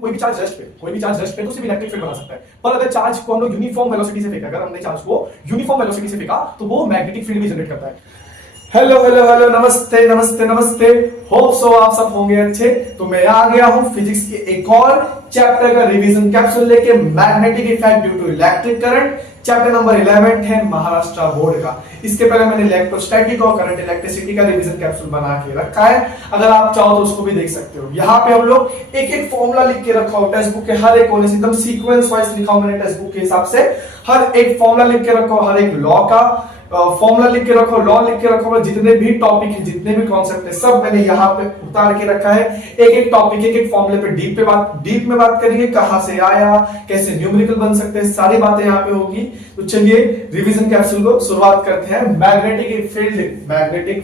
कोई भी charge rest पे तो सिर्फ इलेक्ट्रिक फील्ड बना सकता है। पर अगर चार्ज को हम लोग यूनिफॉर्म वेलोसिटी से फेंका, अगर हमने चार्ज को यूनिफॉर्म वेलोसिटी से फेंका तो वो मैग्नेटिक फील्ड भी जनरेट करता है। हेलो हेलो हेलो, नमस्ते नमस्ते नमस्ते, होप सो आप सब होंगे अच्छे। तो मैं आ गया हूं फिजिक्स के एक और चैप्टर का रिवीजन कैप्सूल लेके, magnetic effect due to electric current. Chapter number 11 है महाराष्ट्र बोर्ड का। इसके पहले मैंने इलेक्ट्रोस्टैटिक और करंट इलेक्ट्रिसिटी का रिवीजन कैप्सूल बना के रखा है, अगर आप चाहो तो उसको भी देख सकते हो। यहाँ पे हम लोग एक एक फॉर्मूला लिख के रखा हो, टेक्स्ट बुक के हर एक कोने से एकदम सीक्वेंस वाइज लिखा हो मैंने टेक्स्ट बुक के हिसाब से। हर एक फॉर्मूला लिख के रखा हो, हर एक लॉ का फॉर्मूला लिख के रखो, लॉ लिख के रखो, जितने भी टॉपिक है, जितने भी कॉन्सेप्ट है, सब मैंने यहाँ पे उतार के रखा है। एक एक टॉपिक, एक एक फॉर्मूले पे डीप में बात करेंगे, कहां से आया, कैसे न्यूमेरिकल बन सकते हैं, सारी बातें यहाँ पे होगी। तो चलिए रिवीजन कैप्सूल को शुरुआत करते हैं। Magnetic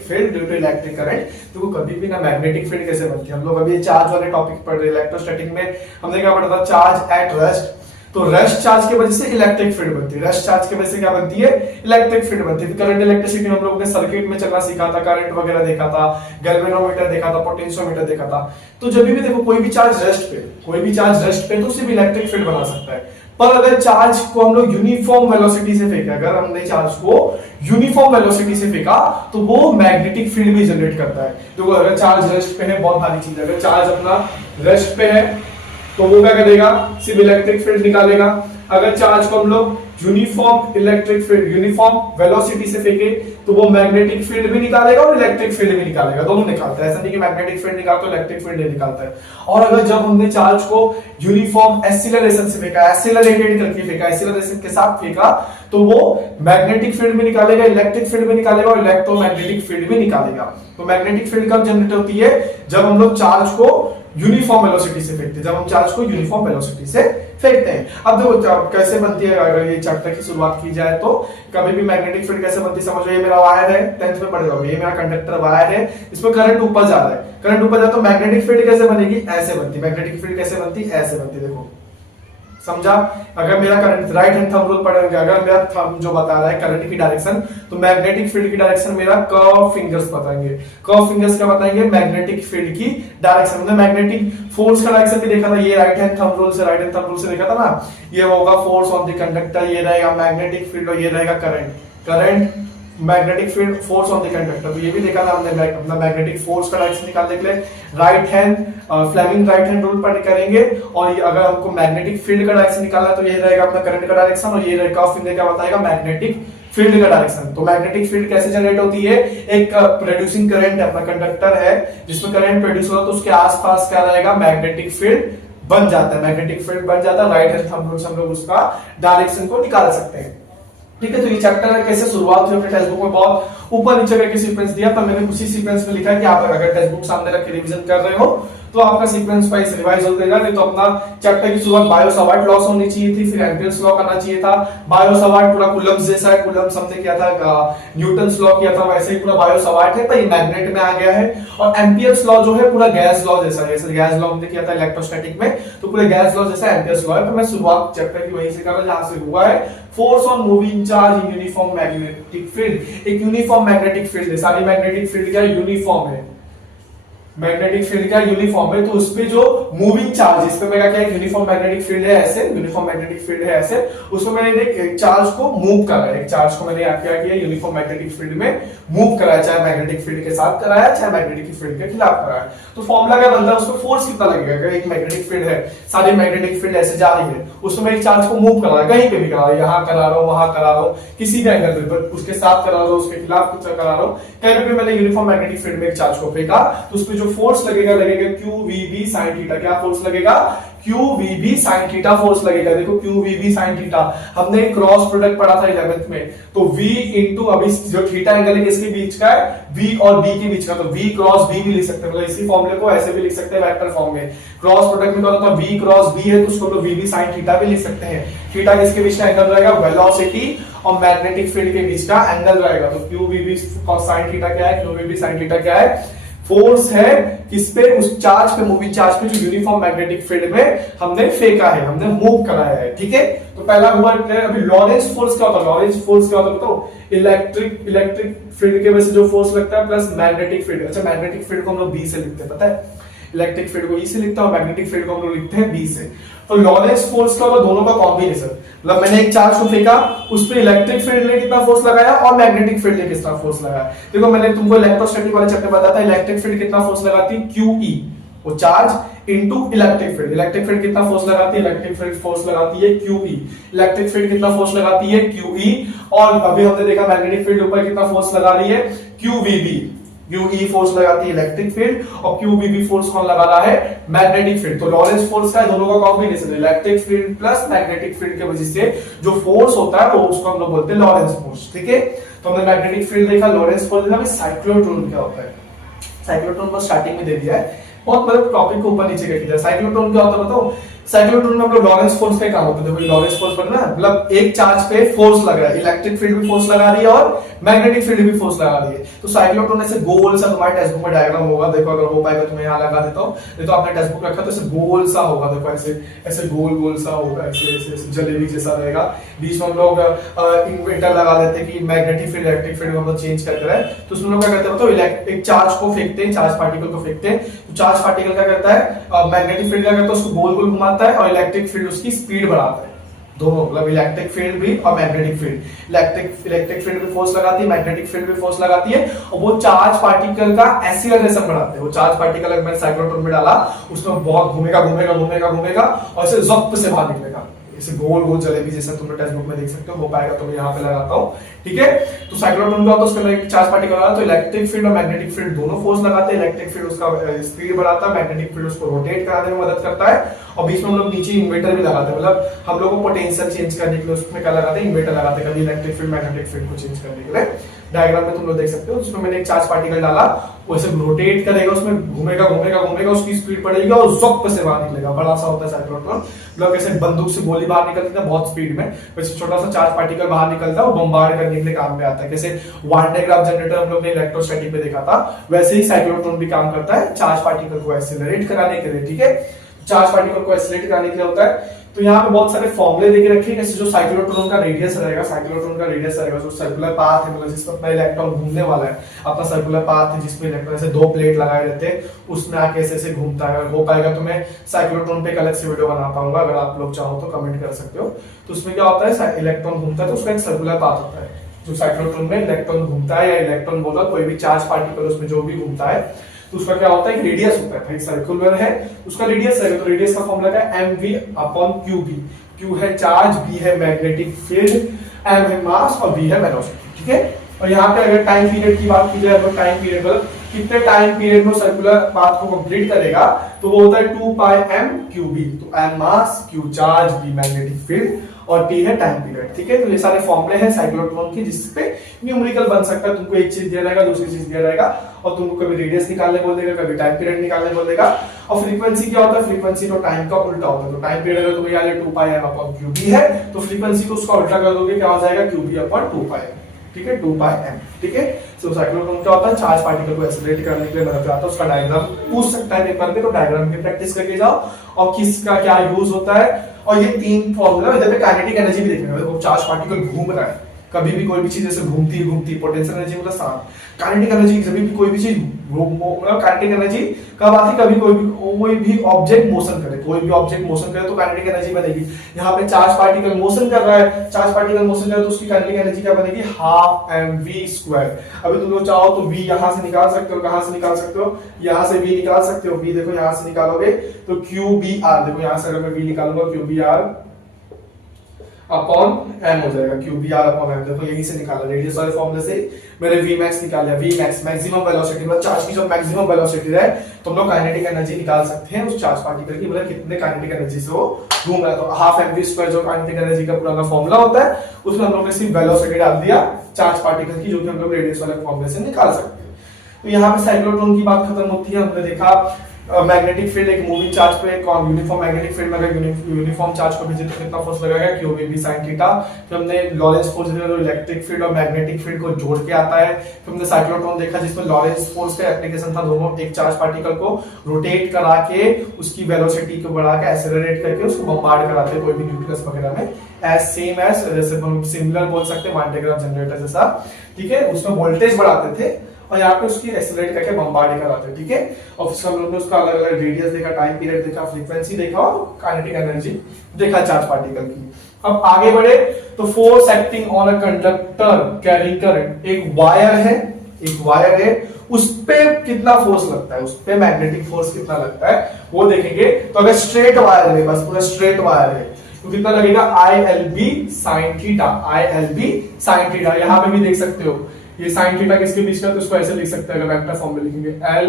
field due to electric current. तो कभी भी ना मैग्नेटिक फील्ड कैसे बनती है, हम लोग अभी चार्ज वाले टॉपिक पढ़ रहे हैं। इलेक्ट्रोस्टैटिक में हमने क्या पढ़ा था, चार्ज एट रेस्ट। तो रेस्ट चार्ज की वजह से इलेक्ट्रिक फील्ड बनती है, रेस्ट चार्ज की वजह से क्या बनती है, इलेक्ट्रिक फील्ड बनती है। करंट इलेक्ट्रिसिटी हम लोगों ने सर्किट में चलना सीखा था, करंट वगैरह देखा था, गैल्वेनोमीटर देखा था, पोटेंशियोमीटर देखा था। तो जब भी देखो कोई भी चार्ज रेस्ट पे तो सिर्फ इलेक्ट्रिक फील्ड बना सकता है। पर अगर चार्ज को हम लोग यूनिफॉर्म वेलोसिटी से फेंका, अगर हमने चार्ज को यूनिफॉर्म वेलोसिटी से फेंका तो वो मैग्नेटिक फील्ड भी जनरेट करता है। तो अगर चार्ज रेस्ट पे है, बहुत भारी चीज है, अगर चार्ज अपना रेस्ट पे है तो वो क्या करेगा, सिर्फ इलेक्ट्रिक फील्ड निकालेगा। अगर चार्ज को हम लोग यूनिफॉर्म वेलोसिटी से फेंके तो वो मैग्नेटिक फील्ड भी निकालेगा और इलेक्ट्रिक फील्ड भी निकालेगा, दोनों निकालता है। ऐसा नहीं कि मैग्नेटिक फील्ड निकालता है इलेक्ट्रिक फील्ड नहीं निकालता है। और अगर जब हमने चार्ज को यूनिफॉर्म एक्सीलरेशन से फेंका, एक्सीलरेटेड करके फेंका, एक्सीलरेशन के साथ फेंका, तो वो मैग्नेटिक फील्ड भी निकालेगा, इलेक्ट्रिक फील्ड भी निकालेगा और इलेक्ट्रोमैग्नेटिक फील्ड भी निकालेगा। तो मैग्नेटिक फील्ड कब जनरेट होती है, जब हम लोग चार्ज को यूनिफॉर्म वेलोसिटी से फेंकते हैं, जब हम चार्ज को यूनिफॉर्म वेलोसिटी से फेंकते हैं। अब देखो कैसे बनती है, अगर ये चैप्टर की शुरुआत की जाए तो कभी भी मैग्नेटिक फील्ड कैसे बनती है समझो। ये मेरा वायर है, 10th में पढ़े होगे, ये मेरा कंडक्टर वायर है, इसमें करंट ऊपर जा रहा है, करंट ऊपर जा, तो मैग्नेटिक फील्ड कैसे बनेगी, ऐसे बनती। मैग्नेटिक फील्ड कैसे बनती, ऐसे बनती। देखो समझा, अगर मेरा current right hand thumb rule पढ़ेंगे, अगर मेरा थंब जो बता रहा है करंट की डायरेक्शन, तो मैग्नेटिक फील्ड की डायरेक्शन मेरा कर्व फिंगर्स बताएंगे। कर्व फिंगर्स क्या बताएंगे, मैग्नेटिक फील्ड की डायरेक्शन। हमने मैग्नेटिक फोर्स का डायरेक्शन भी देखा था, ये राइट हैंड थंब रूल से देखा था ना। ये होगा फोर्स ऑन द कंडक्टर, ये रहेगा मैग्नेटिक फील्ड और ये रहेगा current magnetic field, force on the conductor. तो ये भी देखा था हमने, अपना मैग्नेटिक फोर्स का डायरेक्शन निकालने के लिए right hand Fleming right hand rule पर करेंगे। और ये अगर हमको मैग्नेटिक फील्ड का डायरेक्शन निकालना तो ये रहेगा अपना करंट का डायरेक्शन, और ये रहेगा फिंगर क्या बताएगा, मैग्नेटिक फील्ड का डायरेक्शन। तो मैग्नेटिक फील्ड कैसे जनरेट होती है, एक प्रोड्यूसिंग करंट है, अपना कंडक्टर है जिसमें करंट प्रोड्यूस होता है, तो उसके आसपास क्या रहेगा, मैग्नेटिक फील्ड बन जाता है। मैग्नेटिक फील्ड बन जाता है, राइट हैंड थंब रूल से हम लोग उसका डायरेक्शन को निकाल सकते हैं। ठीक है, तो ये चैप्टर कैसे शुरुआत हुई, अपने टेक्स्ट बुक में बहुत ऊपर नीचे करके सीक्वेंस दिया, पर मैंने उसी सीक्वेंस में लिखा है कि आप अगर टेक्स्ट बुक सामने रख के रिवीजन कर रहे हो तो आपका सीक्वेंस वाइज रिवाइज हो जाएगा। नहीं तो अपना चैप्टर की शुरुआत बायो-सावर्ट लॉ से होनी चाहिए थी, फिर एम्पियर्स लॉ करना चाहिए था। बायो-सावर्ट पूरा कूलम्ब जैसा है, कूलम्ब हमने किया था, न्यूटन्स लॉ किया था, वैसे ही पूरा बायो-सावर्ट है, पर ये मैग्नेट में आ गया है। और एम्पियर्स लॉ जो है पूरा गैस लॉ जैसा है, जैसे गैस लॉ हमने किया था इलेक्ट्रोस्टैटिक में, तो पूरे गैस लॉ जैसा एम्पियर्स लॉ है। तो मैं शुरुआत चैप्टर की वहीं से कर रहा हूं जहां से हुआ है, force on moving charge in uniform magnetic field. एक यूनिफॉर्म मैग्नेटिक फील्ड है, सारी मैग्नेटिक फील्ड क्या यूनिफॉर्म है, मैग्नेटिक फील्ड का यूनिफॉर्म है। तो उसपे जो मूविंग चार्ज, इस पे मेरा क्या है, यूनिफॉर्म मैग्नेटिक फील्ड है ऐसे, यूनिफॉर्म मैग्नेटिक फील्ड है ऐसे, उसमें मैंने एक चार्ज को मूव करा है, एक चार्ज को मैंने क्या किया, यूनिफॉर्म मैग्नेटिक फील्ड में मूव कराया, चाहे मैग्नेटिक फील्ड के साथ कराया, चाहे मैग्नेटिक फील्ड के खिलाफ कराया। तो फॉर्मूला क्या बनता है, उसमें फोर्स कितना लगेगा। अगर एक मैग्नेटिक फील्ड है, सारी मैग्नेटिक फील्ड ऐसे जा रही है, उसमें एक चार्ज को मूव करा, कहीं पे भी करा, यहाँ करा रहा हूं, वहां करा रहा हूं, किसी भी एंगल पे, उसके साथ करा रहा हूं, उसके खिलाफ कुछ करा रहा हूं, कहीं पे मैंने यूनिफॉर्म मैग्नेटिक फील्ड में एक चार्ज को फेंका, तो उसपे जो फोर्स लगेगा QVB sin थीटा। क्या फोर्स लगेगा, QVB sin थीटा फोर्स लगेगा। देखो QVB sin थीटा हमने क्रॉस प्रोडक्ट पढ़ा था 11th में, तो V इंटू, अभी जो थीटा एंगल है किसके बीच का है, V और B के बीच का, तो V क्रॉस B भी लिख सकते हैं, मतलब इसी फॉर्मूले को ऐसे भी लिख सकते हैं वेक्टर फॉर्म में। क्रॉस प्रोडक्ट में क्या होता है, V क्रॉस B है तो उसको तो VB sin थीटा भी लिख सकते हैं। थीटा किसके बीच का एंगल रहेगा, वेलोसिटी और मैग्नेटिक फील्ड के बीच का एंगल रहेगा। तो QVB sin थीटा क्या है, QVB sin थीटा क्या है, फोर्स है किस पे, उस चार्ज पे, मूविंग चार्ज पे जो यूनिफॉर्म मैग्नेटिक फील्ड में हमने फेंका है, हमने मूव कराया है। ठीक है, तो पहला हुआ अभी लॉरेंस फोर्स क्या होता है, लॉरेंस फोर्स क्या होता है बताओ, इलेक्ट्रिक फील्ड के वजह से जो फोर्स लगता है प्लस मैग्नेटिक फील्ड। अच्छा मैग्नेटिक फील्ड को हम लोग बी से लिखते हैं, पता है इलेक्ट्रिक फील्ड को ई से लिखते हैं और मैग्नेटिक फील्ड को हम लोग लिखते हैं बी से। तो लॉरेंस फोर्स का दोनों का कॉम्बिनेशन, मतलब मैंने एक चार्ज को फेंका, उस पर इलेक्ट्रिक फील्ड ने कितना फोर्स लगाया और मैग्नेटिक फील्ड ने कितना फोर्स लगाया। देखो मैंने तुमको इलेक्ट्रोस्टैटिक वाले चैप्टर में बताया था इलेक्ट्रिक फील्ड कितना फोर्स लगाती है, QE, वो charge into electric field. Electric field कितना फोर्स लगाती है, इलेक्ट्रिक फील्ड फोर्स लगाती है QE। इलेक्ट्रिक फील्ड कितना फोर्स लगाती है, QE। और अभी हमने देखा मैग्नेटिक फील्ड ऊपर कितना फोर्स लगा रही है, QVB। QE फोर्स लगाती है इलेक्ट्रिक फील्ड और QVB फोर्स कौन लगा रहा है, मैग्नेटिक फील्ड। तो लॉरेंस फोर्स का दोनों का combination, electric field plus magnetic field की वजह से जो फोर्स होता है वो उसको हम लोग बोलते हैं लॉरेंस फोर्स। ठीक है, तो हमने मैग्नेटिक फील्ड देखा, लॉरेंस फोर्स देखा। साइक्लोट्रॉन क्या होता है, साइक्लोट्रॉन को स्टार्टिंग में दे दिया है, बहुत मतलब टॉपिक को ऊपर नीचे कर दिया। साइक्लोट्रॉन क्या होता है बताओ, साइक्लोट्रॉन में हम लोग लॉरेंस फोर्स का काम होता है। देखो लॉरेंस फोर्स पर ना मतलब एक चार्ज पे फोर्स लग रहा है, इलेक्ट्रिक फील्ड भी फोर्स लगा रही है और मैग्नेटिक फील्ड भी फोर्स लगा रही है। तो साइक्लोट्रॉन ऐसे गोल सा, तुम्हारे टेक्स्ट बुक में डायग्राम होगा, देखो अगर हो पाएगा तो मैं यहाँ लगा देता हूँ, नहीं तो आपने टेक्स्ट बुक रखा तो ऐसे गोल सा होगा, देखो ऐसे ऐसे गोल गोल सा होगा, ऐसे ऐसे जलेबी जैसा रहेगा। बीच में हम लोग इन्वर्टर लगा देते हैं कि मैग्नेटिक फील्ड इलेक्ट्रिक फील्ड हम लोग चेंज करते रहे। तो उसमें लोग क्या करते हैं बताओ, एक चार्ज को फेंकते हैं, चार्ज पार्टिकल को फेंकते हैं, तो चार्ज पार्टिकल क्या करता है, मैग्नेटिक फील्ड क्या करता है, उसको गोल गोल घुमाता है और इलेक्ट्रिक फील्ड उसकी स्पीड बढ़ाता है। दोनों मतलब इलेक्ट्रिक फील्ड भी और मैग्नेटिक फील्ड, इलेक्ट्रिक फील्ड भी फोर्स लगाती है, मैग्नेटिक फील्ड भी फोर्स लगाती है और वो चार्ज पार्टिकल का एक्सीलरेशन बढ़ाते हैं। वो चार्ज पार्टिकल अगर मैंने साइक्लोट्रॉन में डाला उसमें बहुत घूमेगा घूमेगा घूमेगा घूमेगा और ऐसे ज़ब्त से बाहर निकलेगा, ऐसे गोल गोल जलेबी जैसा तुम टेक्स्ट बुक में देख सकते हो पाएगा तो मैं यहाँ पे लगाता हूँ। ठीक है, तो साइक्लोट्रॉन का होता है उसके अंदर एक चार्ज पार्टिकल आता है, तो इलेक्ट्रिक फील्ड और मैग्नेटिक फील्ड दोनों फोर्स लगाते हैं। इलेक्ट्रिक फील्ड उसका स्पीड बढ़ाता है, मैग्नेटिक फील्ड उसको रोटेट कराने में मदद करता है और बीच में हम लोग नीचे इन्वर्टर भी लगाते हैं, मतलब हम लोग को पोटेंशियल चेंज करने के लिए उसमें क्या लगाते हैं, इन्वर्टर लगाते हैं, कभी इलेक्ट्रिक फील्ड मैग्नेटिक फील्ड को चेंज करने के लिए। डायग्राम में तुम लोग देख सकते हो, उसमें मैंने एक चार्ज पार्टिकल डाला, वो ऐसे रोटेट करेगा, उसमें घूमेगा घूमेगा घूमेगा, उसकी स्पीड बढ़ेगी और ज़ब्त से बाहर निकलेगा। बड़ा सा होता है साइक्लोट्रॉन, मतलब ऐसे बंदूक से गोली बाहर निकलती है बहुत स्पीड में, वैसे छोटा सा चार्ज पार्टिकल बाहर निकलता है और बम्बार्ड करने के लिए काम में आता है। जैसे वान डायग्राफ जनरेटर हम लोग ने इलेक्ट्रोस्टैटिक में देखा था, वैसे ही साइक्लोट्रॉन भी काम करता है चार्ज पार्टिकल को एक्सेलरेट कराने के लिए। ठीक है, चार्ज पार्टिकल को एक्सेलरेट कराने के लिए होता है। तो यहाँ पे बहुत सारे फॉर्मूले देके रखे हैं, जैसे जो साइक्लोट्रॉन का रेडियस रहेगा, साइक्लोट्रॉन का रेडियस रहेगा जो सर्कुलर पाथ है, मतलब जिसमें अपना इलेक्ट्रॉन घूमने वाला है, अपना सर्कुलर पाथ है जिसमें इलेक्ट्रॉन ऐसे दो प्लेट लगाए रहते हैं, उसमें आके ऐसे ऐसे घूमता है। अगर हो पाएगा तो मैं साइक्लोट्रॉन पे एक अलग से वीडियो बना पाऊंगा, अगर आप लोग चाहो तो कमेंट कर सकते हो। तो उसमें क्या होता है, इलेक्ट्रॉन घूमता है तो उसका एक सर्कुलर पाथ होता है। जो साइक्लोट्रॉन में इलेक्ट्रॉन घूमता है या इलेक्ट्रॉन बोला कोई भी चार्ज पार्टिकल उसमें जो भी घूमता है, तो उसका क्या होता है, एक रेडियस होता है। भाई सर्कुलर है उसका रेडियस है, तो रेडियस का फॉर्मूला क्या है, mv/qb। Q है चार्ज, B है मैग्नेटिक फील्ड, M है मास और V है वेलोसिटी। ठीक है, और यहाँ पे अगर टाइम पीरियड की बात की जाए तो टाइम पीरियड मतलब कितने टाइम पीरियड में सर्कुलर पाथ को कंप्लीट करेगा, तो वो होता है 2πm/qb। तो M मास, Q charge, B magnetic field और T है टाइम पीरियड। ठीक है, तो ये सारे फॉर्मूले हैं साइक्लोट्रॉन के जिसपे न्यूमेरिकल बन सकता है। तुमको एक चीज दिया जाएगा, दूसरी चीज दिया जाएगा और तुमको कभी रेडियस निकालने बोल देगा, कभी टाइम पीरियड निकालने बोल देगा। और फ्रीक्वेंसी क्या होता है, फ्रीक्वेंसी तो टाइम का उल्टा होता है। तो टाइम पीरियड अगर तुम्हें याद है 2πm/qb है, तो फ्रीक्वेंसी को उसका उल्टा कर दोगे, क्या हो जाएगा, qb/2πm। ठीक है, 2πm। ठीक है, तो साइक्लोट्रॉन क्या होता है, चार्ज पार्टिकल को एक्सेलरेट करने के लिए मदद करता है। उसका डायग्राम पूछ सकता है पेपर में, तो डायग्राम की प्रैक्टिस करके जाओ और किसका क्या यूज होता है। और ये तीन फॉर्मूला, इधर पे काइनेटिक एनर्जी भी देखेंगे। देखो चार्ज पार्टिकल घूम रहा है, कभी भी कोई भी चीज ऐसे घूमती पोटेंशियल एनर्जी मतलब साथ, काइनेटिक एनर्जी कभी भी कोई भी चीज मतलब काइनेटिक एनर्जी कब आती, कभी कोई भी ऑब्जेक्ट मोशन करे, कोई भी ऑब्जेक्ट मोशन करे तो काइनेटिक एनर्जी बनेगी। यहाँ पे चार्ज पार्टिकल मोशन कर रहा है, चार्ज पार्टिकल मोशन कर रहा है तो उसकी काइनेटिक एनर्जी क्या बनेगी, 12mv²। अभी तुम लोग चाहो तो v यहाँ से निकाल सकते हो, कहां से निकाल सकते हो, यहाँ से v निकाल सकते हो। v देखो यहाँ से निकालोगे तो qbr, देखो यहाँ से अगर मैं v निकालूंगा qbr अपॉन m हो जाएगा, qbr/m। देखो यही से निकाला, रेडियस वाले फॉर्मूले से मैंने vmax निकाल लिया। vmax मैक्सिमम वेलोसिटी, मतलब चार्ज की जो मैक्सिमम वेलोसिटी है, तुम लोग काइनेटिक एनर्जी निकाल सकते हैं उस चार्ज पार्टिकल की, मतलब कितने काइनेटिक एनर्जी से वो घूम रहा है। तो 12mv² जो काइनेटिक एनर्जी का पूरा फॉर्मूला होता है, उसमें हम लोग ने सिर्फ वेलोसिटी डाल दिया चार्ज पार्टिकल की, जो कि हम लोग रेडियस वाले फॉर्मूले से निकाल सकते हैं। तो यहाँ पे साइक्लोट्रॉन की बात खत्म होती है। हमने देखा मैग्नेटिक फील्ड एक मूविंग चार्ज पे यूनिफॉर्म मैग्नेटिक फील्ड में अगर यूनिफॉर्म चार्ज को भेजे तो कितना फोर्स लगेगा, QVB sin थीटा। फिर हमने लॉरेंस फोर्स देखा जो इलेक्ट्रिक फील्ड और मैग्नेटिक फील्ड को जोड़ के आता है। फिर हमने साइक्लोट्रॉन देखा जिसमें लॉरेंस फोर्स का एप्लीकेशन था, दोनों एक चार्ज पार्टिकल को रोटेट करा के उसकी वेलोसिटी को बढ़ा के एक्सेलरेट करके उसको बम्बार्ड कराते हैं कोई भी न्यूक्लियस वगैरह में, एज सेम एज जैसे हम सिमिलर बोल सकते हैं वान डायग्राफ जनरेटर जैसा। ठीक है, उसमें वोल्टेज बढ़ाते थे और यहाँ पे उसकी एक्सेलरेट करके बम्बार्ड कराते हैं, ठीक है। और फिर हम लोग ने उसका अलग अलग रेडियस देखा, टाइम पीरियड देखा, फ्रीक्वेंसी देखा और काइनेटिक एनर्जी देखा चार्ज पार्टिकल की। अब आगे बढ़े तो force acting on a conductor carrying current, एक वायर है, उस पे कितना फोर्स लगता है, उस पे मैग्नेटिक फोर्स कितना लगता है वो देखेंगे। तो अगर स्ट्रेट वायर है, बस पूरा स्ट्रेट वायर है, तो कितना लगेगा ILB sin theta, ILB sin theta. यहां पे भी देख सकते हो ये sin थीटा किसके बीच का, तो इसको ऐसे लिख सकते हैं अगर वेक्टर फॉर्म में लिखेंगे L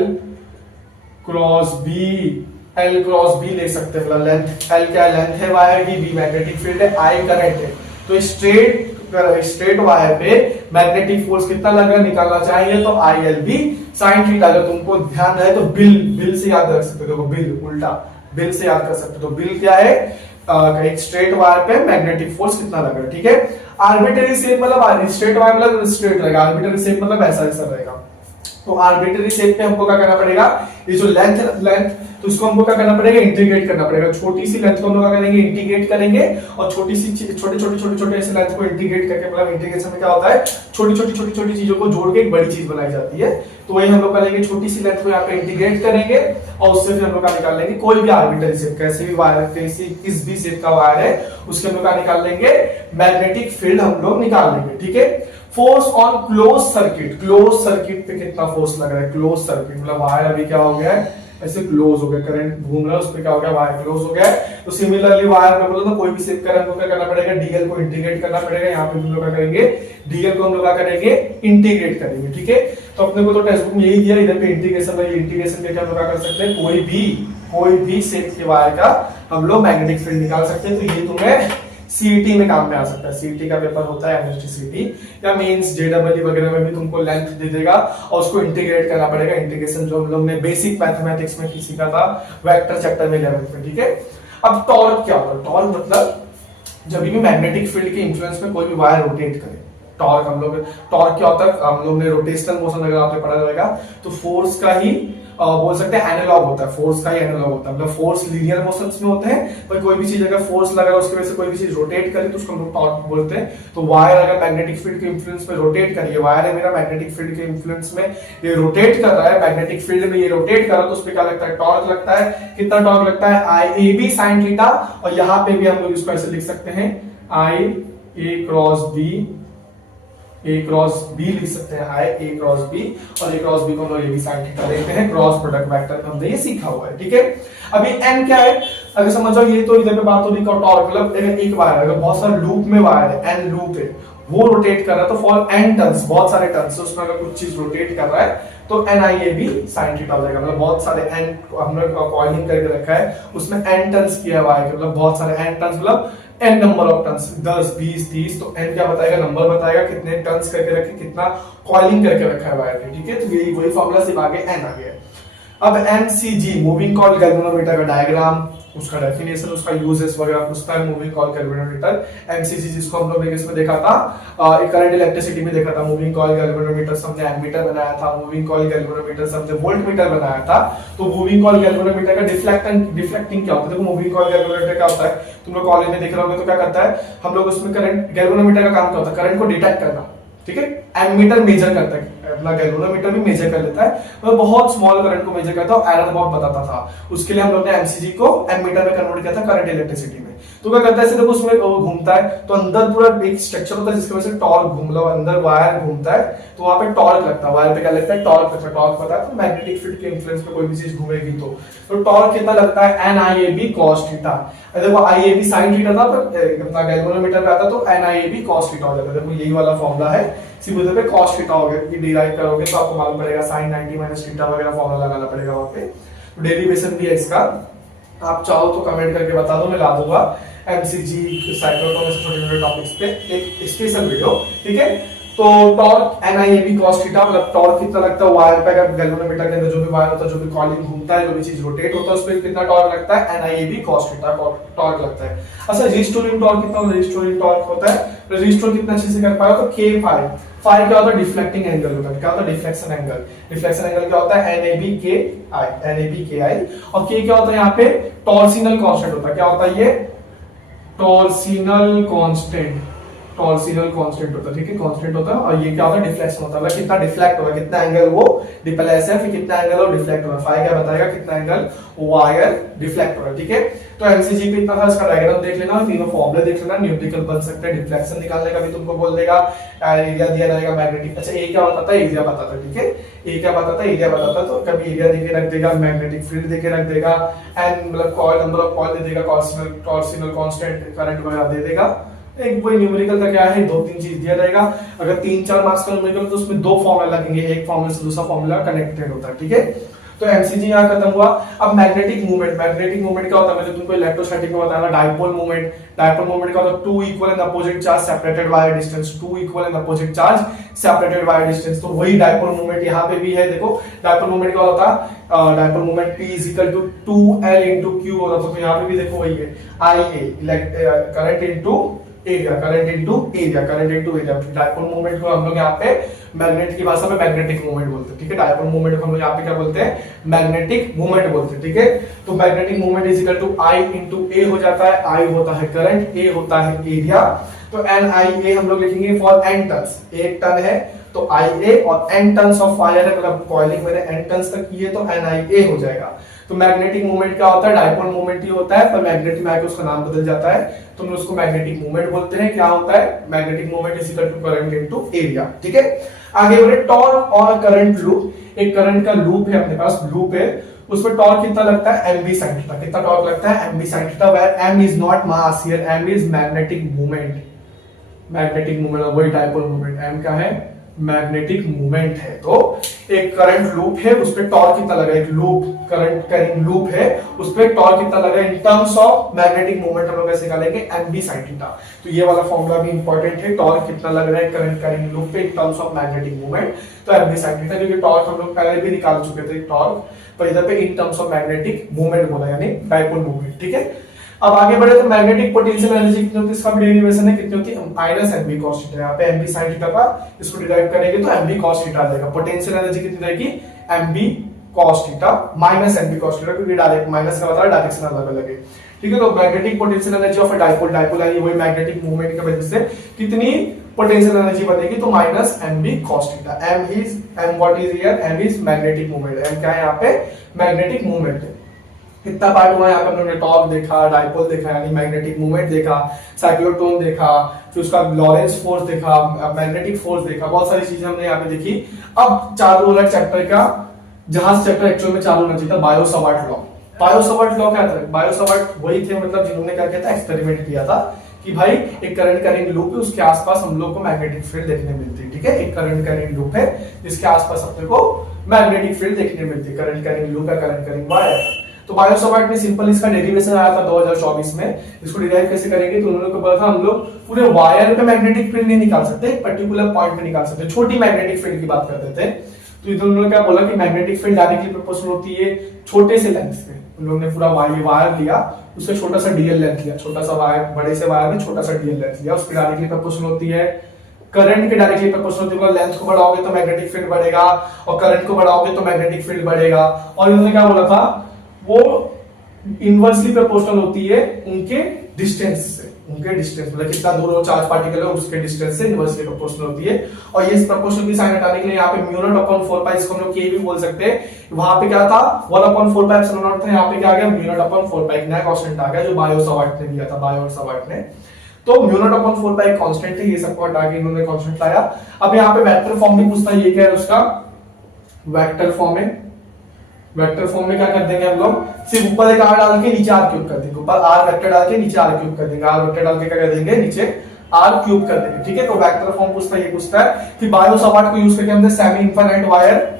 क्रॉस B लिख सकते हैं। मतलब लेंथ L क्या लेंथ है वायर की, B मैग्नेटिक फील्ड है, I करंट है। तो स्ट्रेट वायर पे मैग्नेटिक फोर्स कितना लगा निकालना चाहिए, तो ILB sin थीटा। अगर तुमको ध्यान रहे तो बिल से याद रख सकते हो, बिल उल्टा बिल से याद कर सकते हो। तो बिल क्या है, एक स्ट्रेट वायर पे मैग्नेटिक फोर्स कितना लग रहा है, ठीक है। आर्बिट्रेरी शेप मतलब स्ट्रेट वायर मतलब स्ट्रेट रहेगा, आर्बिट्रेरी शेप मतलब ऐसा ऐसा रहेगा। तो आर्बिट्रेरी शेप पे हमको क्या करना पड़ेगा, ये जो लेंथ तो इसको हमको क्या करना पड़ेगा, इंटीग्रेट करना पड़ेगा। छोटी सी लेंथ को हम लोग क्या करेंगे, इंटीग्रेट करेंगे, और छोटे ऐसे लेंथ को इंटीग्रेट करके, मतलब इंटीग्रेशन में क्या होता है, छोटी चीजों को जोड़ के एक बड़ी चीज बनाई जाती है। तो वही हम लोग करेंगे, छोटी सी लेंथ को यहाँ पे इंटीग्रेट करेंगे और उससे फिर हम लोग क्या निकाल लेंगे, कोई भी आर्बिट्रेरी शेप, कैसे भी वायर, किस भी शेप का वायर है उसके हम लोग क्या निकाल लेंगे, मैग्नेटिक फील्ड हम लोग निकाल लेंगे, ठीक है। फोर्स ऑन क्लोज सर्किट पे कितना फोर्स लग रहा है, क्लोज सर्किट मतलब वायर अभी क्या हो गया है, ऐसे क्लोज हो गया, करंट घूम रहा है, उस पे क्या हो गया, वायर क्लोज हो गया है। तो सिमिलरली वायर में बोलो तो कोई भी शेप का हमको क्या करना पड़ेगा, डीएल को इंटीग्रेट करना पड़ेगा। यहाँ पे हम लोग क्या करेंगे, डीएल को हम लोग क्या करेंगे, इंटीग्रेट करेंगे, ठीक है। तो अपने को तो टेक्स्ट बुक में यही दिया, इधर पे इंटीग्रेशन है, इंटीग्रेशन करके हम लोग क्या कर सकते हैं, कोई भी शेप के वायर का हम लोग मैग्नेटिक फील्ड निकाल सकते हैं। तो ये तुम्हें सीईटी में काम में आ सकता है, सीईटी का पेपर होता है एमएसटी सीईटी या मेंस जेडब्ल्यू वगैरह में भी तुमको लेंथ दे देगा और उसको इंटीग्रेट करना पड़ेगा। इंटीग्रेशन जो हम लोग ने बेसिक मैथमेटिक्स में सीखा था वेक्टर चैप्टर में 11th में, ठीक है। अब टॉर्क क्या होता है, टॉर्क मतलब जब भी मैग्नेटिक फील्ड के इन्फ्लुएंस में कोई भी वायर रोटेट करे, टॉर्क क्या होता है, हम लोग ने रोटेशनल मोशन अगर आपने पढ़ा रहेगा तो फोर्स का ही बोल सकते हैं एनालॉग होता है, फोर्स का ही एनालॉग होता है। मतलब फोर्स लीनियर मोशंस में होते हैं, पर कोई भी चीज अगर फोर्स लगा उसकी वजह से कोई भी चीज रोटेट करे तो उसको हम लोग टॉर्क बोलते हैं। तो वायर अगर मैग्नेटिक फील्ड के इन्फ्लुएंस में रोटेट करिए, वायर है मेरा मैग्नेटिक फील्ड के इन्फ्लुएंस में ये रोटेट कर रहा है, मैग्नेटिक फील्ड में ये रोटेट कर रहा है, तो उस पर क्या लगता है, टॉर्क लगता है। कितना टॉर्क लगता है, IAB sin थीटा। और यहाँ पे भी हम लोग इसको ऐसे लिख सकते हैं, IA क्रॉस बी लिख सकते हैं, A क्रॉस B, और A क्रॉस B को हम लोग AB sin थीटा देखते हैं, क्रॉस प्रोडक्ट वेक्टर में हमने ये सीखा हुआ है, ठीक है। अभी N क्या है, अगर समझ जाओ, ये तो इधर पे बात हो रही है टॉर्क, मतलब एक वायर अगर बहुत सारे लूप में वायर है, N लूप है, वो रोटेट कर रहा है तो फॉर N टर्न्स, बहुत सारे टर्न्स, उसमें अगर कुछ चीज रोटेट कर रहा है तो NIAB sin थीटा हो जाएगा। मतलब बहुत सारे N हमने कॉइलिंग करके रखा है, उसमें N टर्न्स किया हुआ है, मतलब बहुत सारे N टर्न्स मतलब n नंबर ऑफ टर्न्स, 10 20 30। तो n क्या बताएगा, नंबर बताएगा कितने टर्न्स करके रखे, कितना कॉइलिंग करके रखा है वायर में, ठीक है। तो यही वही फॉर्मूला सिर्फ आगे n आ गया। अब MCG मूविंग कॉइल गैल्वेनोमीटर का डायग्राम, उसका डेफिनेशन, उसका यूजेस वगैरह पूछता है। मूविंग कॉइल गैल्वेनोमीटर MCG जिसको हम लोग ने इसमें देखा था, एक करंट इलेक्ट्रिसिटी में देखा था। मूविंग कॉइल गैल्वेनोमीटर से हमने एमीटर बनाया था, मूविंग कॉइल गैल्वेनोमीटर से हमने वोल्टमीटर बनाया था। तो मूविंग कॉइल गैल्वेनोमीटर का डिफ्लेक्टिंग क्या होता है, देखो मूविंग कॉइल गैल्वेनोमीटर क्या होता है, तुम लोग कॉलेज में देख रहे होगे तो क्या करता है, हम लोग उसमें करंट, गैल्वेनोमीटर का काम क्या होता है, करंट को डिटेक्ट करना, ठीक है। एमीटर मेजर करता है, अपना गैल्वेनोमीटर भी मेजर कर लेता है, तो बहुत स्मॉल करंट को मेजर करता है और एरर बहुत बताता था। उसके लिए हम लोग ने एमसीजी को एमीटर में कन्वर्ट किया था करंट इलेक्ट्रिसिटी में। तो क्या करता है, देखो उसमें घूमता है तो अंदर पूरा एक स्ट्रक्चर होता है जिसकी वजह से टॉर्क घूमता है, अंदर वायर घूमता है तो वहां पे टॉर्क लगता है, वायर पे क्या लगता है, टॉर्क लगता है। टॉर्क पता है तो मैग्नेटिक फील्ड के इन्फ्लुएंस पे कोई भी चीज घूमेगी तो टॉर्क कितना लगता है, NIAB cos थीटा। देखो IAB sin थीटा था, पर अपना गैल्वेनोमीटर पे आता तो NIAB cos थीटा हो जाता है। देखो यही वाला फॉर्मूला है, सिर्फ उधर पे cos थीटा हो गया, कि डिराइव करोगे तो आपको मालूम पड़ेगा sin 90 माइनस थीटा वगैरह फॉर्मूला लगाना पड़ेगा वहां पे। तो डेरिवेशन भी है इसका, आप चाहो तो कमेंट करके बता दो, मैं ला दूंगा MCG साइक्लोटॉन से छोटे-छोटे टॉपिक्स पे एक स्पेशल वीडियो, ठीक है। तो टॉर्क NIAB cos थीटा, मतलब टॉर्क कितना लगता है वायर पे, अगर गैल्वेनोमीटर के अंदर जो भी वायर होता है, जो भी कॉइलिंग घूमता है, जो भी चीज रोटेट होता है, उस पे कितना टॉर्क लगता है, NIAB cos थीटा टॉर्क लगता है। अच्छा, रिस्टोरिंग टॉर्क कितना, रिस्टोरिंग टॉर्क होता है, रिस्टोर कितना अच्छे से कर पाएगा तो K फाई क्या होता है, डिफ्लेक्टिंग एंगल होता है। क्या होता है, डिफ्लेक्शन एंगल। डिफ्लेक्शन एंगल क्या होता है, NAB KI। और K क्या होता है, यहाँ पे टॉर्सिनल कांस्टेंट होता है। क्या होता है ये, टॉर्सिनल कांस्टेंट, टॉर्सिनल कांस्टेंट होता है, ठीक है, कांस्टेंट होता है। और ये क्या होता है, डिफ्लेक्शन होता है, मतलब कितना डिफ्लेक्ट होगा, कितना एंगल वो डिप्लेस है, फिर कितना एंगल वो डिफ्लेक्ट होगा। फाई क्या बताएगा, कितना एंगल वायर डिफ्लेक्ट होगा, ठीक है। तो एमसीजी पे इतना था, इसका डायग्राम देख लेना, तीनों फॉर्मूले देख लेना, न्यूमेरिकल बन सकते हैं। डिफ्लेक्शन निकालने का भी तुमको बोल देगा, एरिया दिया रहेगा मैग्नेटिक, अच्छा ए क्या बताता है, एरिया बताता है, ठीक है, ए क्या बताता है, एरिया बताता है। तो कभी एरिया देके रख देगा, मैग्नेटिक फील्ड देके रख देगा, एंड मतलब कॉइल, नंबर ऑफ कॉइल दे देगा, टॉर्सिनल कांस्टेंट, करंट वगैरह दे देगा। एक कोई न्यूमेरिकल का क्या है, दो तीन चीज दिया रहेगा। अगर 3-4 मार्क्स का न्यूमेरिकल तो उसमें 2 फॉर्मूला लगेंगे, एक फॉर्मूला से दूसरा फॉर्मूला कनेक्टेड होता है, ठीक है। तो एमसीजी यहाँ खत्म हुआ। अब मैग्नेटिक मूवमेंट, मैग्नेटिक मूवमेंट क्या होता है, मैंने तुमको इलेक्ट्रोस्टैटिक में बताया, डाइपोल मूवमेंट। डाइपोल मूवमेंट का होता है two equal and opposite charge separated by distance, two equal and opposite charge separated by distance. तो वही डाइपोल मूवमेंट यहाँ पे भी है। देखो डाइपोल मूवमेंट क्या होता है, dipole movement P = 2L × Q होता है। तो यहाँ पे भी देखो वही है, IA current into area, current into area, current into area. Dipole movement को हम लोग यहाँ पे मैग्नेट की भाषा में मैग्नेटिक मूवमेंट बोलते हैं, ठीक है। डाइपोल मूवमेंट को हम लोग यहाँ पे क्या बोलते हैं, मैग्नेटिक मूवमेंट बोलते हैं, ठीक है। तो मैग्नेटिक मूवमेंट I × A हो जाता है। I होता है करंट, A होता है एरिया। तो NIA हम लोग लिखेंगे फॉर n टन्स, 1 टन है तो IA, और n टन्स ऑफ वायर है, मतलब कॉइलिंग मैंने n टन्स तक की है तो NIA हो जाएगा। तो मैग्नेटिक मूवमेंट क्या होता है, डाइपोल मूवमेंट ही होता है, पर मैग्नेट में आके उसका नाम बदल जाता है, तो हम उसको मैग्नेटिक मूवमेंट बोलते हैं। क्या होता है, magnetic movement = current into area, ठीक है। आगे बढ़े, टॉर्क और करंट लूप। एक करंट का लूप है अपने पास, लूप है, उसमें टॉर्क कितना लगता है, mv sin थीटा। कितना टॉर्क लगता है, mv sin theta, where m is not mass, here m is magnetic movement. Magnetic movement, वही डाइपोल मूवमेंट, m क्या है, मैग्नेटिक मूवमेंट है। तो एक करंट लूप है, उस पे टॉर्क कितना लगा, एक लूप करंट कैरिंग लूप है, उस पे टॉर्क कितना लगा in terms of magnetic movement हम लोग कैसे निकालेंगे, mv sin थीटा। तो ये वाला फॉर्मूला भी इंपॉर्टेंट है, टॉर्क कितना लग रहा है करंट कैरिंग लूप पे in terms of magnetic movement, तो mv sin थीटा। क्योंकि टॉर्क हम लोग पहले भी निकाल चुके थे टॉर्क, पर इधर पे in terms of magnetic movement बोला, यानी डाइपोल मूवमेंट, ठीक है। अब आगे बढ़े तो मैग्नेटिक पोटेंशियल एनर्जी कितनी होती है, इसका डेरिवेशन है, कितनी होती है, -mv cos थीटा। यहाँ पे mv sin थीटा का इसको डिराइव करेंगे तो mv cos थीटा आ जाएगा। पोटेंशियल एनर्जी कितनी रहेगी, mv cos theta -mv cos theta, क्योंकि डायरेक्ट माइनस का मतलब डायरेक्शन अलग अलग है, ठीक है। तो magnetic potential energy of a dipole, dipole यानी वही मैग्नेटिक मूवमेंट की वजह से कितनी पोटेंशियल एनर्जी बनेगी, तो -mv cos theta. m what is here, m is magnetic movement, m क्या है यहाँ पे, मैग्नेटिक मूवमेंट है। कितना पार्ट हुआ यहाँ पे, हमने टॉर्क देखा, डाइपोल देखा यानी मैग्नेटिक मूवमेंट देखा, साइक्लोट्रॉन देखा, फिर उसका लॉरेंस फोर्स देखा, मैग्नेटिक फोर्स देखा, बहुत सारी चीजें हमने यहाँ पे देखी। अब चालू वाला चैप्टर का, जहां चैप्टर एक्चुअल में चालू होना चाहिए था, bio Savart law. Bio Savart law क्या था, बायो सवार्ट वही थे, मतलब जिन्होंने क्या किया था, एक्सपेरिमेंट किया था कि भाई एक करंट कैरिंग लूप है, उसके आसपास हम लोग को मैग्नेटिक फील्ड देखने मिलती है, ठीक है। एक करंट कैरिंग लूप है जिसके आसपास अपने को मैग्नेटिक फील्ड देखने मिलती है, करंट कैरिंग लूप है, करंट कैरिंग वायर। तो बायो सवार्ट में सिंपल इसका डेरिवेशन आया था 2024 में। इसको डिराइव कैसे करेंगे, तो उन्होंने बोला था हम लोग पूरे वायर पे मैग्नेटिक फील्ड नहीं निकाल सकते, एक पर्टिकुलर पॉइंट पे निकाल सकते, छोटी मैग्नेटिक फील्ड की बात करते थे। तो इधर उन्होंने क्या बोला कि मैग्नेटिक फील्ड डायरेक्टली प्रोपोर्शनल होती है छोटे से लेंथ पे। उन लोगों ने पूरा वायर लिया, उससे छोटा सा डीएल लेंथ लिया, छोटा सा वायर, बड़े से वायर में छोटा सा डीएल लेंथ लिया, उसकी डायरेक्टली प्रोपोर्शनल होती है करंट के डायरेक्टली प्रोपोर्शनल होती है। लेंथ को बढ़ाओगे तो मैग्नेटिक फील्ड बढ़ेगा, और करंट को बढ़ाओगे तो मैग्नेटिक फील्ड बढ़ेगा। और इन्होंने क्या बोला था, वो इनवर्सली प्रोपोर्शनल होती है उनके डिस्टेंस से, उनके डिस्टेंस मतलब कितना दूर वो चार्ज पार्टिकल है उसके डिस्टेंस से इनवर्सली प्रोपोर्शनल होती है। और ये इस प्रोपोर्शनल की साइन हटाने के लिए यहाँ पे μ0/4 इसको हम लोग के भी बोल सकते हैं। वहां पे क्या था 1/4 एप्सिलॉन था, यहाँ पे क्या आ गया μ0/4, नया कांस्टेंट आ गया जो बायो सवार्ट ने दिया था, बायो और सवार्ट ने। तो μ0/4 कांस्टेंट है, ये सबको हटा के इन्होंने कांस्टेंट लाया। अब यहाँ पे वेक्टर फॉर्म भी पूछता है, ये क्या है उसका वेक्टर फॉर्म है। वेक्टर फॉर्म में क्या कर देंगे हम लोग, सिर्फ ऊपर एक आर डाल के नीचे आर क्यूब कर देंगे, ऊपर आर वेक्टर डाल के नीचे आर क्यूब कर देंगे, आर वेक्टर डाल के क्या कर देंगे, नीचे आर क्यूब कर देंगे, ठीक है। तो वेक्टर फॉर्म पूछता है, ये पूछता है कि बायो सवार्ट को यूज करके हमने सेमी इनफाइनाइट वायर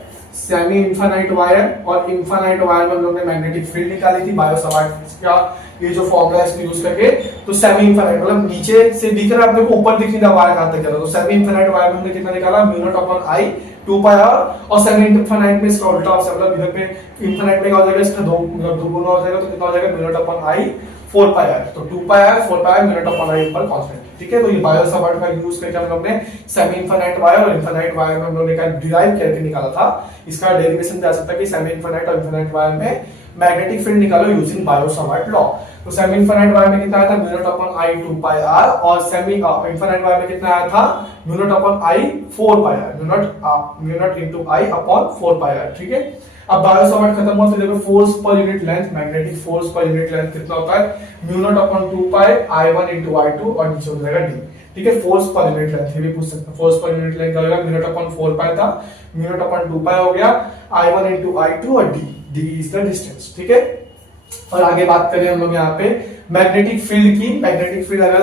और इनफाइनाइट वायर में हम लोग ने मैग्नेटिक फील्ड निकाली थी। बायो सवार्ट का ये जो फॉर्मूला है इसको यूज करके, तो सेमी इनफाइनाइट मतलब नीचे से दिख रहा है अपने को, ऊपर दिख नहीं रहा वायर कहां तक जा रहा है, तो सेमी इनफाइनाइट वायर में हमने कितना निकाला μ0/I 2πr, और सेमी इनफाइनाइट में इसका उल्टा हो, मतलब इधर पे इनफाइनाइट में क्या हो जाएगा, इसका दो मतलब दुगुना हो जाएगा, तो कितना हो जाएगा μ0/I 4πr, तो 2πr 4πr μ0/I ऊपर कांस्टेंट, ठीक है। तो ये बायो सवार्ट का यूज करके हम लोग ने सेमी इनफाइनाइट वायर और इनफाइनाइट वायर में हम लोग ने क्या डिराइव करके निकाला था। इसका डेरिवेशन जा सकता है कि सेमी इनफाइनाइट और इनफाइनाइट वायर में मैग्नेटिक फील्ड निकालो यूजिंग बायो सवार्ट लॉ। तो सेमी इनफाइनाइट वायर में कितना आया था mu naught upon I 2 pi R, और सेमी इनफाइनाइट वायर में कितना आया था mu naught upon I 4 pi R, mu naught into I upon 4 pi R. ठीक है, अब बायो सावर्ट खत्म हुआ तो देखो फोर्स पर यूनिट लेंथ, मैग्नेटिक फोर्स पर यूनिट लेंथ कितना होता है म्यू नॉट अपॉन 2 पाई i1 इनटू i2 और नीचे हो जाएगा d। ठीक है, फोर्स पर यूनिट लेंथ ये भी पूछ सकते हैं, फोर्स पर यूनिट लेंथ क्या होगा म्यू नॉट अपॉन 4 पाई था, म्यू नॉट अपॉन 2 पाई हो गया i1 इनटू i2 और d इज द डिस्टेंस। ठीक है, और आगे बात करें हम लोग यहाँ पे मैग्नेटिक फील्ड की। मैग्नेटिक फील्ड अगर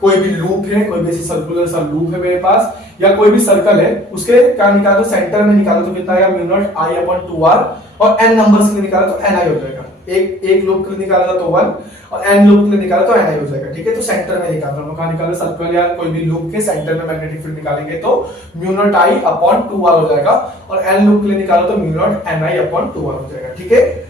कोई भी लूप है, कोई भी सर्कुलर सा लूप है मेरे पास, या कोई भी सर्कल है, उसके क्या निकालो सेंटर में निकालो तो कितना आएगा mu not I upon 2r, और n नंबर्स के लिए निकाला तो ni हो जाएगा। एक लूप के लिए निकाला तो 1 और n लूप के लिए निकाला तो ni हो जाएगा। ठीक है, तो सेंटर में निकालना, हम लोग कहां निकालो सर्कल या कोई भी लूप के सेंटर में मैग्नेटिक फील्ड निकालेंगे तो mu not I upon 2r हो जाएगा, और n लूप के लिए निकालो तो mu naught ni upon 2r हो जाएगा। ठीक है,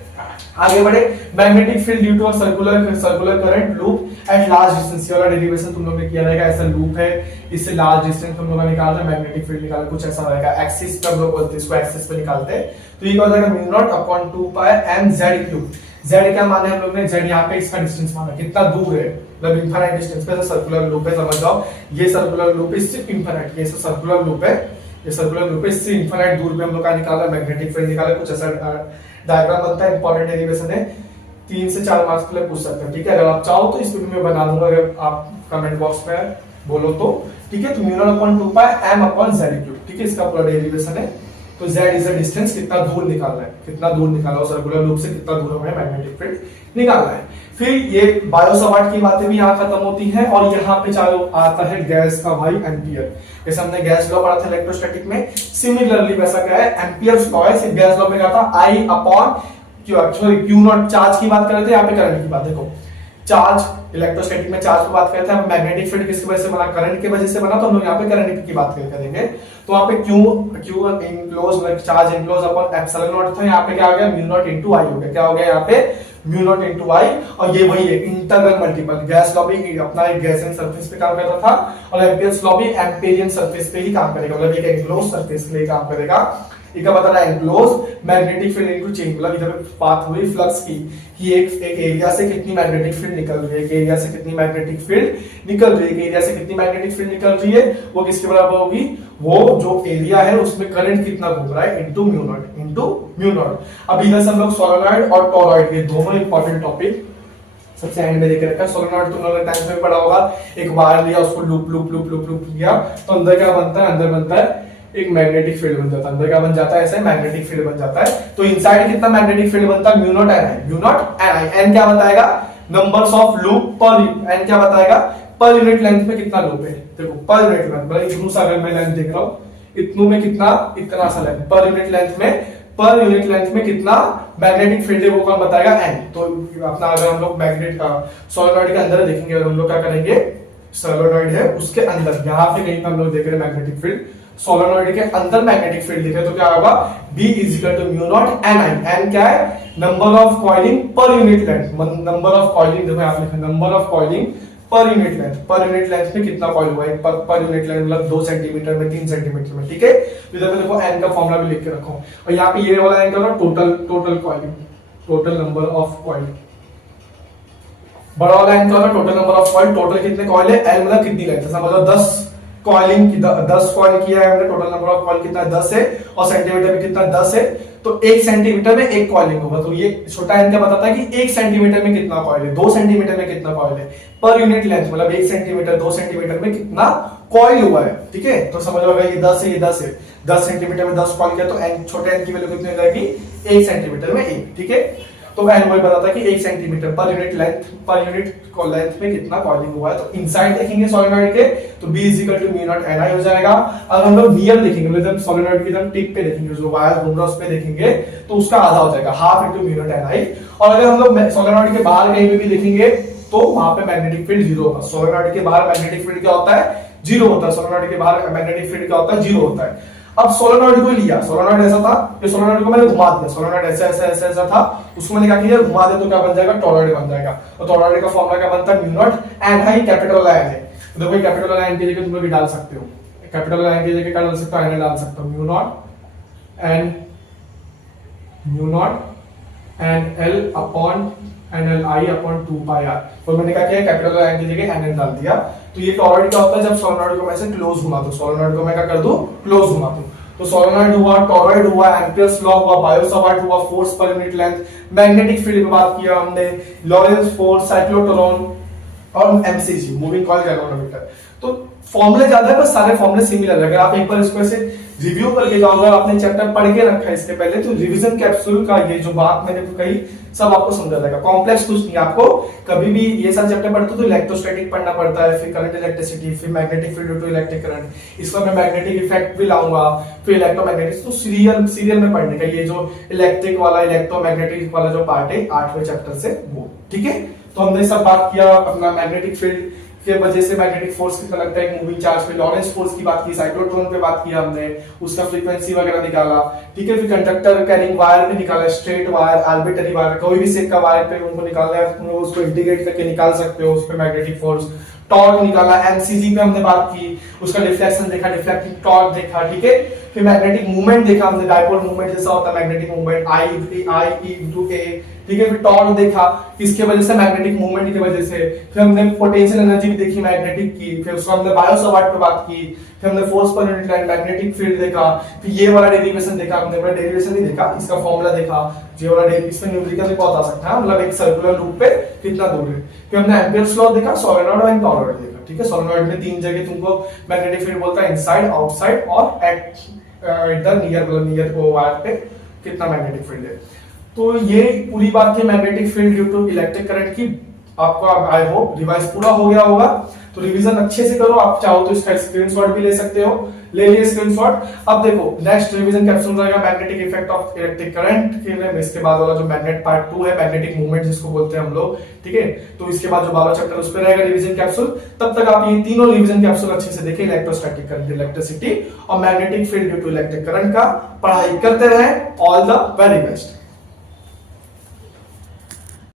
आगे बढ़े। Magnetic field due to a circular current loop at large distance, वाला डेरिवेशन तुम लोग ने किया रहेगा। ऐसा लूप है, इससे लार्ज डिस्टेंस तुम लोग निकालना है, मैग्नेटिक फील्ड निकालना, कुछ ऐसा रहेगा। एक्सिस पे हम लोग बोलते हैं इसको, एक्सिस पे निकालते हैं तो ये क्या हो जाएगा म्यू नॉट अपॉन 2 पाई m z क्यूब। z क्या माने हम लोग ने, z यहाँ पे इसका डिस्टेंस माना, कितना दूर है, मतलब इनफाइनाइट डिस्टेंस पे सर्कुलर लूप है, समझ जाओ ये सर्कुलर लूप है, इससे इनफाइनाइट, ये सर्कुलर लूप है, ये सर्कुलर लूप है, इससे इनफाइनाइट दूर पे हम लोग का निकाला मैग्नेटिक फील्ड निकाला। कुछ ऐसा डायग्राम बनता है, इंपॉर्टेंट डेरिवेशन है, 3 से 4 मार्क्स के लिए पूछ सकते हैं। ठीक है, अगर आप चाहो तो इस वीडियो में बना दूंगा, अगर आप कमेंट बॉक्स में बोलो तो। ठीक है, तो म्यू नॉट अपॉन 2 पाई m अपॉन z क्यूब। ठीक है, इसका पूरा डेरिवेशन है। तो z इज द डिस्टेंस, कितना दूर निकालना है, कितना दूर निकाला, सर्कुलर लूप से कितना दूर हमें मैग्नेटिक फील्ड निकालना है। फिर ये बायो सावर्ट की बातें भी यहाँ खत्म होती हैं, और यहाँ पे चालू आता है गैस का भाई एम्पियर। जैसे हमने गैस लॉ पढ़ा था इलेक्ट्रोस्टैटिक में, सिमिलरली वैसा क्या है एम्पियर्स लॉ है, सिर्फ गैस लॉ में क्या था आई अपॉन क्यू नॉट, चार्ज की बात कर रहे थे, यहाँ पे करंट की बात। देखो चार्ज, इलेक्ट्रोस्टैटिक में चार्ज की बात करते हैं, मैग्नेटिक फील्ड किसकी वजह से बना, करंट की वजह से बना, तो हम लोग यहाँ पे करंट की बात करेंगे। तो वहाँ पे Q enclose charge enclose upon epsilon not था, यहाँ पे क्या हो गया म्यू नॉट इनटू आई हो गया, क्या हो गया यहाँ पे म्यू नॉट इनटू आई, और ये वही है इंटरनल मल्टीपल। गैस लॉ भी अपना एक गैसियन सरफेस पे काम करता था, और एम्पियर्स लॉ भी एम्पेरियन सरफेस पे ही काम करेगा, मतलब एक एनक्लोज सरफेस के लिए काम करेगा। ये क्या बता रहा है enclose magnetic field into change, मतलब इधर बात हुई फ्लक्स की कि एक एरिया से कितनी मैग्नेटिक फील्ड निकल रही है, एक एरिया से कितनी मैग्नेटिक फील्ड निकल रही है, एक एरिया से कितनी मैग्नेटिक फील्ड निकल रही है, वो किसके बराबर होगी, वो जो एरिया है उसमें करंट कितना घूम रहा है इनटू म्यू नॉट। अब इधर से हम लोग सोलेनॉइड और टॉरॉइड, ये दोनों इंपॉर्टेंट टॉपिक सबसे एंड में देख रखा है। सोलेनॉइड तुम लोगों ने टाइम में पढ़ा होगा, एक वायर लिया, उसको loop loop loop loop loop किया तो अंदर क्या बनता है, अंदर बनता है एक मैग्नेटिक फील्ड बन जाता है, अंदर क्या बन जाता है, ऐसे मैग्नेटिक फील्ड बन जाता है। तो इनसाइड कितना मैग्नेटिक फील्ड बनता है mu naught N I, mu naught N I, N क्या बताएगा numbers of loop per, N क्या बताएगा पर यूनिट लेंथ में कितना लूप है। देखो पर यूनिट लेंथ, मतलब इतनू सा अगर मैं लेंथ देख रहा हूँ, इतनू में कितना, इतना सा लेंथ, पर यूनिट लेंथ में कितना मैग्नेटिक फील्ड है वो कौन बताएगा, एन। तो अपना अगर हम लोग मैग्नेट सोलेनॉइड के अंदर देखेंगे, अगर हम लोग क्या करेंगे, सोलेनॉइड है उसके अंदर, यहाँ पे कहीं पे हम लोग देख रहे हैं मैग्नेटिक फील्ड, सोलेनॉइड के अंदर मैग्नेटिक फील्ड दिख रहा है, तो क्या होगा B is equal to mu naught N I. N क्या है number of coiling per unit length, number of coiling, देखो आप लिखें number of coiling per unit length, per unit length में कितना कॉइल हुआ है, पर यूनिट लेंथ मतलब 2 सेंटीमीटर में 3 सेंटीमीटर में। ठीक है, इधर पे देखो एन का फॉर्मूला भी लिख के रखो, और यहाँ पे ये वाला एन का total coiling, total number of coil, बड़ा वाला एन का total number of coil, total कितने कॉइल है, एल मतलब कितनी लेंथ है, मतलब 10 कॉइलिंग की 10 कॉइल किया है हमने, टोटल नंबर ऑफ कॉइल कितना 10 है, और सेंटीमीटर में कितना 10 है, तो 1 सेंटीमीटर में 1 कॉइलिंग होगा। तो ये छोटा एन क्या बताता है कि 1 सेंटीमीटर में कितना कॉइल है, 2 सेंटीमीटर में कितना कॉइल है, पर यूनिट लेंथ मतलब 1 सेंटीमीटर 2 सेंटीमीटर में कितना कॉइल हुआ है। ठीक है, तो समझ लो ये 10 है, ये 10 है, 10 सेंटीमीटर में 10 कॉइल किया तो एन, छोटे एन की वैल्यू कितनी हो जाएगी 1 सेंटीमीटर में 1। ठीक है, तो एन वही बताता है कि 1 सेंटीमीटर पर यूनिट लेंथ में कितना कॉइलिंग हुआ है। तो इनसाइड देखेंगे सोलेनॉइड के तो B is equal to mu naught N I हो जाएगा। अगर हम लोग नियर देखेंगे, मतलब सोलेनॉइड की एकदम टिप पे देखेंगे, जो वायर घूम रहा है उस पे देखेंगे तो उसका आधा हो जाएगा, half into mu naught N I. और अगर हम लोग सोलेनॉइड के बाहर कहीं भी देखेंगे तो वहां पे मैग्नेटिक फील्ड 0 होगा। सोलेनॉइड के बाहर मैग्नेटिक फील्ड क्या होता है, 0 होता है। सोलेनॉइड के बाहर मैग्नेटिक फील्ड क्या होता है, 0 होता है। अब सोलेनॉइड को लिया, सोलेनॉइड ऐसा था, ये सोलेनॉइड को मैंने घुमा दिया, सोलेनॉइड ऐसा ऐसा ऐसा ऐसा था, उसको मैंने क्या किया घुमा दे तो क्या बन जाएगा, टॉरॉइड बन जाएगा। और टॉरॉइड का फॉर्मूला क्या बनता है, mu naught N I, capital N है। तो देखो कैपिटल एन की जगह तुम लोग डाल सकते हो, कैपिटल एन की जगह क्या डाल सकते हो, एन डाल सकते हो, mu naught N L upon NL I upon 2 pi R. और मैंने क्या किया, कैपिटल आई की जगह एनएल डाल दिया। तो ये टॉरॉइड क्या होता है, जब सोलेनॉइड को मैं ऐसे क्लोज घुमा दूं, सोलेनॉइड को मैं क्या कर दूं, क्लोज घुमा दूं, तो सोलेनॉइड हुआ, टॉरॉइड हुआ, एम्पियर्स लॉ हुआ, बायो-सावर्ट हुआ, फोर्स पर यूनिट लेंथ, मैग्नेटिक फील्ड की बात किया हमने, लॉरेंस फोर्स, साइक्लोट्रॉन और एमसीजी मूविंग कॉइल गैल्वेनोमीटर। तो फॉर्मूले ज्यादा है पर सारे फॉर्मूले सिमिलर है। अगर आप एक बार इसको ऐसे रिव्यू करके जाओगे, आपने चैप्टर पढ़ के रखा है इसके पहले, तो रिवीजन कैप्सूल का ये जो बात मैंने कही सब आपको समझा जाएगा। कॉम्प्लेक्स कुछ नहीं, आपको कभी भी ये सारे चैप्टर पढ़ते हो तो इलेक्ट्रोस्टैटिक पढ़ना पड़ता है, फिर करंट इलेक्ट्रिसिटी, फिर magnetic field due to electric current, इसमें मैं मैग्नेटिक इफेक्ट भी लाऊंगा, फिर इलेक्ट्रोमैग्नेटिक। तो सीरियल में पढ़ने का ये जो इलेक्ट्रिक वाला इलेक्ट्रोमैग्नेटिक वाला जो पार्ट है 8वें चैप्टर से वो, ठीक है। तो हमने सब बात किया अपना मैग्नेटिक फील्ड के वजह से मैग्नेटिक फोर्स कितना लगता है एक मूविंग चार्ज पे, लॉरेंस फोर्स की बात की, साइक्लोट्रॉन पे बात किया हमने, उसका फ्रीक्वेंसी वगैरह निकाला, ठीक है। फिर कंडक्टर कैरिंग वायर पे निकाला, स्ट्रेट वायर, आर्बिट्ररी वायर, कोई भी शेप का वायर पे उनको निकालना है, तुम उसको इंटीग्रेट करके निकाल सकते हो, उस पे मैग्नेटिक फोर्स, टॉर्क निकाला, एमसीजी पे हमने बात की, उसका डिफ्लेक्शन देखा, डिफ्लेक्टिव टॉर्क देखा, ठीक है। फिर मैग्नेटिक मूवमेंट देखा हमने, डाइपोल मूवमेंट जैसा होता है मैग्नेटिक मूवमेंट, आई ई इनटू ए, ठीक है। फिर टॉर्क देखा, किसके वजह से, मैग्नेटिक मूवमेंट की वजह से। फिर हमने पोटेंशियल एनर्जी भी देखी मैग्नेटिक की, फिर उसको हमने बायो-सावर्ट पे बात की, फिर हमने force per unit line, magnetic field देखा, फिर ये वाला डेरिवेशन देखा हमने, बड़ा डेरिवेशन नहीं देखा, इसका फॉर्मूला देखा, ये वाला इसमें न्यूमेरिकल बहुत आ सकता है, मतलब एक सर्कुलर लूप पे कितना दूर है। फिर हमने एम्पियर्स लॉ देखा, सोलेनॉइड एंड टॉरॉइड देखा, ठीक है। सोलेनॉइड में 3 जगह तुमको मैग्नेटिक फील्ड बोलता है, इनसाइड, आउटसाइड और एट इधर नियर, मतलब नियर को वायर पे कितना मैग्नेटिक फील्ड है। तो ये पूरी बात थी magnetic field due to electric current की। आपका आई होप रिवाइज पूरा हो गया होगा, तो रिवीजन अच्छे से करो। आप चाहो तो इसका स्क्रीनशॉट भी ले सकते हो, ले लिए स्क्रीनशॉट। अब देखो नेक्स्ट रिवीजन कैप्सूल रहेगा magnetic effect of electric current के लिए, इसके बाद वाला जो मैग्नेट पार्ट 2 है, मैग्नेटिक मूवमेंट जिसको बोलते हैं हम लोग, ठीक है। तो इसके बाद जो 12 चैप्टर उस पे रहेगा रिवीजन कैप्सूल। तब तक आप ये तीनों रिवीजन कैप्सूल अच्छे से देखें, इलेक्ट्रोस्टैटिक करंट, इलेक्ट्रिसिटी और magnetic field due to electric current का पढ़ाई करते रहें। All the very best.